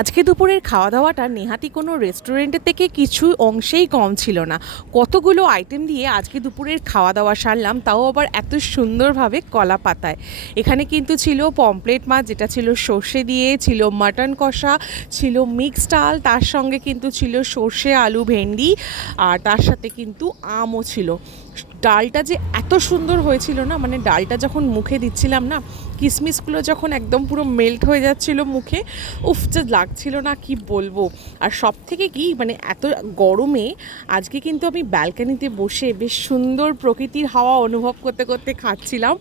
আজকে দুপুরের খাওয়া দাওয়াটা নেহাতি কোনো রেস্টুরেন্টের থেকে কিছু অংশেই কম ছিল না। কতগুলো আইটেম দিয়ে আজকে দুপুরের খাওয়া দাওয়া সারলাম, তাও আবার এত সুন্দরভাবে কলা পাতায়। এখানে কিন্তু ছিল পমপ্লেট মাছ, যেটা ছিল সর্ষে দিয়ে, ছিল মাটন কষা, ছিল মিক্সড ডাল, তার সঙ্গে কিন্তু ছিল সর্ষে, আলু, ভেন্ডি, আর তার সাথে কিন্তু আমও ছিল। ডালটা যে এত সুন্দর হয়েছিল না মানে ডালটা যখন মুখে দিচ্ছিলাম না, কিসমিসগুলো যখন একদম পুরো মেল্ট হয়ে যাচ্ছিল মুখে, উফ, যে লাগছিল না কি বলব। আর সব থেকে কি মানে এত গরমে আজকে কিন্তু আমি ব্যালকানিতে বসে বেশ সুন্দর প্রকৃতির হাওয়া অনুভব করতে করতে খাচ্ছিলাম।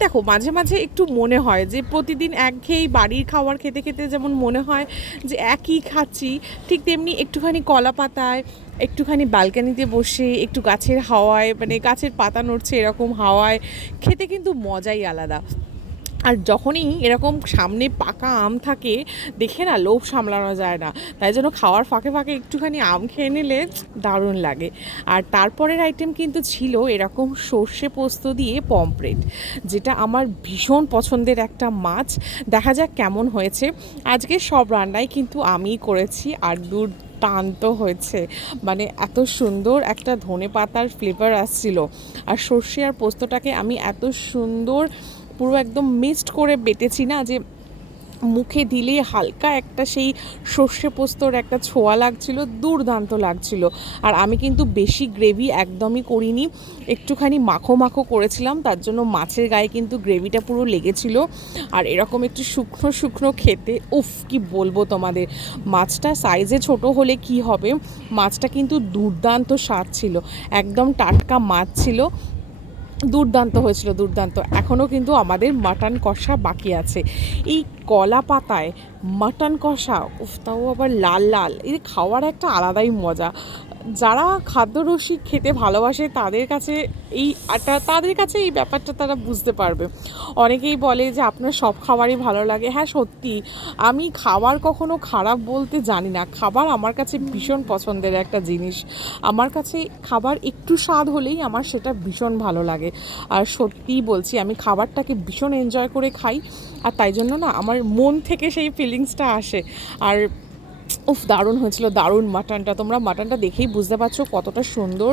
দেখো, মাঝে মাঝে একটু মনে হয় যে প্রতিদিন একঘেয়েই বাড়ির খাবার খেতে খেতে যেমন মনে হয় যে একই খাচ্ছি, ঠিক তেমনি একটুখানি কলা পাতায় একটুখানি ব্যালকানিতে বসে, একটু গাছের হাওয়ায় মানে গাছের পাতা নড়ছে এরকম হাওয়ায়, খেতে কিন্তু মজাই আলাদা। আর যখনই এরকম সামনে পাকা আম থাকে, দেখে না লোভ সামলানো যায় না। তাই জন্য খাওয়ার ফাঁকে ফাঁকে একটুখানি আম খেয়ে নিলে দারুণ লাগে। আর তারপরের আইটেম কিন্তু ছিল এরকম সর্ষে পোস্ত দিয়ে পমপ্লেট যেটা আমার ভীষণ পছন্দের একটা মাছ। দেখা যাক কেমন হয়েছে। আজকে সব রান্নাই কিন্তু আমিই করেছি, আর দূর টান্ত হয়েছে। মানে এত সুন্দর একটা ধনে পাতার ফ্লেভার আসছিল। আর সর্ষে আর পোস্তটাকে আমি এত সুন্দর পুরো একদম মিক্সড করে বেটেছি না যে মুখে দিলে হালকা একটা সেই সর্ষে পোস্তর একটা ছোঁয়া লাগছিল, দুর্দান্ত লাগছিল। আর আমি কিন্তু বেশি গ্রেভি একদমই করিনি, একটুখানি মাখো মাখো করেছিলাম, তার জন্য মাছের গায়ে কিন্তু গ্রেভিটা পুরো লেগেছিল। আর এরকম একটু শুকনো শুকনো খেতে, উফ, কি বলব তোমাদের! মাছটা সাইজে ছোট হলে কি হবে? মাছটা কিন্তু দুর্দান্ত স্বাদ ছিল, একদম টাটকা মাছ ছিল। দুর্দান্ত হয়েছিল, দুর্দান্ত। এখনও কিন্তু আমাদের মাটন কষা বাকি আছে। এই কলা পাতায় মাটন কষা, উফ, তাও আবার লাল লাল। এই খাওয়ার একটা আলাদাই মজা। যারা খাদ্যরসিক খেতে ভালোবাসে, তাদের কাছে এই আটা, তাদের কাছে এই ব্যাপারটা তারা বুঝতে পারবে। অনেকেই বলে যে, আপনার সব খাবারই ভালো লাগে। হ্যাঁ সত্যি। আমি খাবার কখনো খারাপ বলতে জানি না। খাবার আমার কাছে ভীষণ পছন্দের একটা জিনিস। আমার কাছে খাবার একটু স্বাদ হলেই আমার সেটা ভীষণ ভালো লাগে। আর সত্যিই বলছি, আমি খাবারটাকে ভীষণ এনজয় করে খাই। আর তাই জন্য না, আমার মন থেকে সেই ফিলিংসটা আসে। আর উফ দারুণ হয়েছিল দারুণ মাটনটা তোমরা মাটনটা দেখেই বুঝতে পারছ কতটা সুন্দর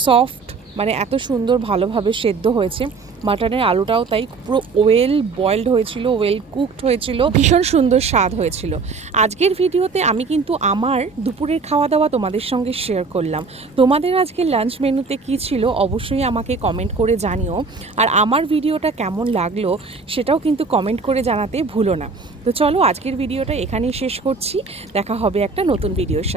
সফট মানে এত সুন্দর ভালোভাবে সেদ্ধ হয়েছে। মাটনের আলুটাও তাই পুরো ওয়েল বয়েলড হয়েছিল, ওয়েল কুকড হয়েছিল, ভীষণ সুন্দর স্বাদ হয়েছিল। আজকের ভিডিওতে আমি কিন্তু আমার দুপুরের খাওয়া দাওয়া তোমাদের সঙ্গে শেয়ার করলাম। তোমাদের আজকে লাঞ্চ মেনুতে কি ছিল অবশ্যই আমাকে কমেন্ট করে জানিও। আর আমার ভিডিওটা কেমন লাগল সেটাও কিন্তু কমেন্ট করে জানাতে ভুলো না। তো চলো আজকের ভিডিওটা এখানেই শেষ করছি। দেখা হবে একটা নতুন ভিডিওর সাথে।